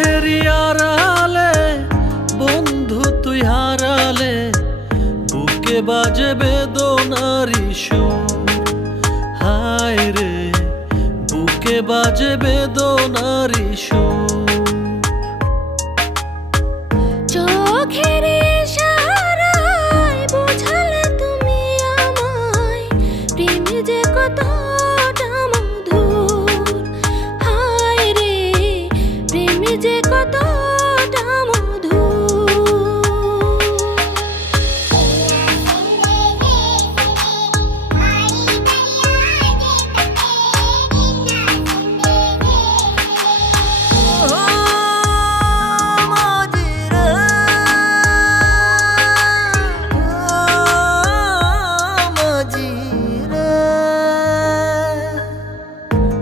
চোখেরই আড়ালে, বন্ধু তুই হারালে, বুকে বাজে বেদনারি হায় রে, বুকে বাজে বেদনারি চোখের ইশারায় বোঝালে তুমি আমায়, প্রেম যে কথা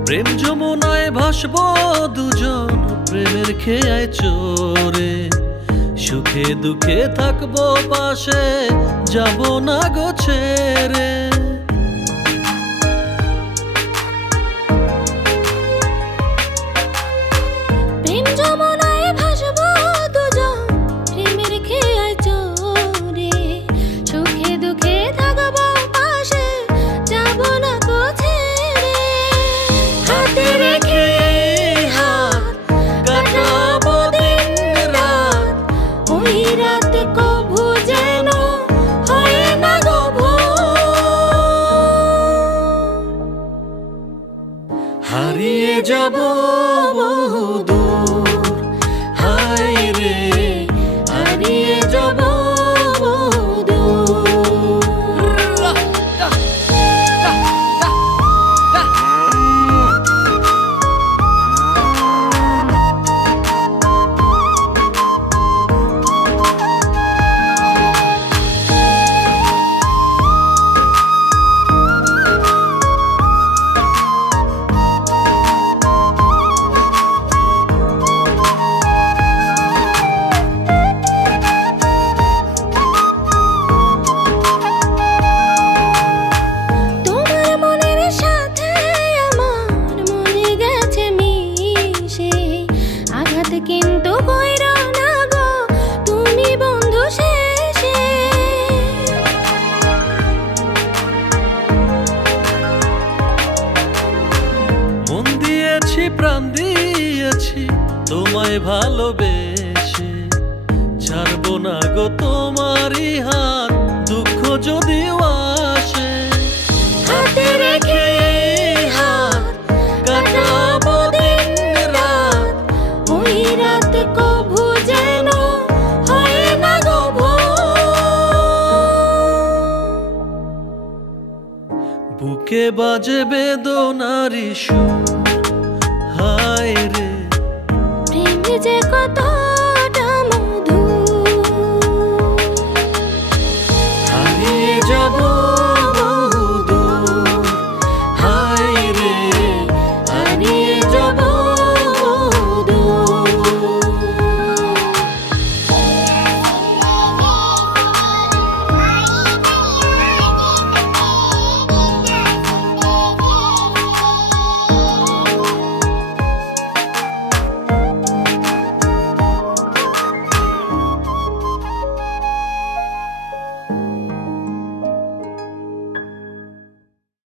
প্রেম যমুনায় ভাসব দুজন, প্রেমের খেয়ায় চোরে সুখে দুঃখে থাকব পাশে, যাব না গো ছেড়ে। যাব দিয়েছি প্রাণ দিয়েছি, তোমায় ভালোবেসে। ছাড়বো না গো তোমারই হাত, দুঃখ যদিও আসে। যেন বুকে বাজে বেদনারি সুর হায় রে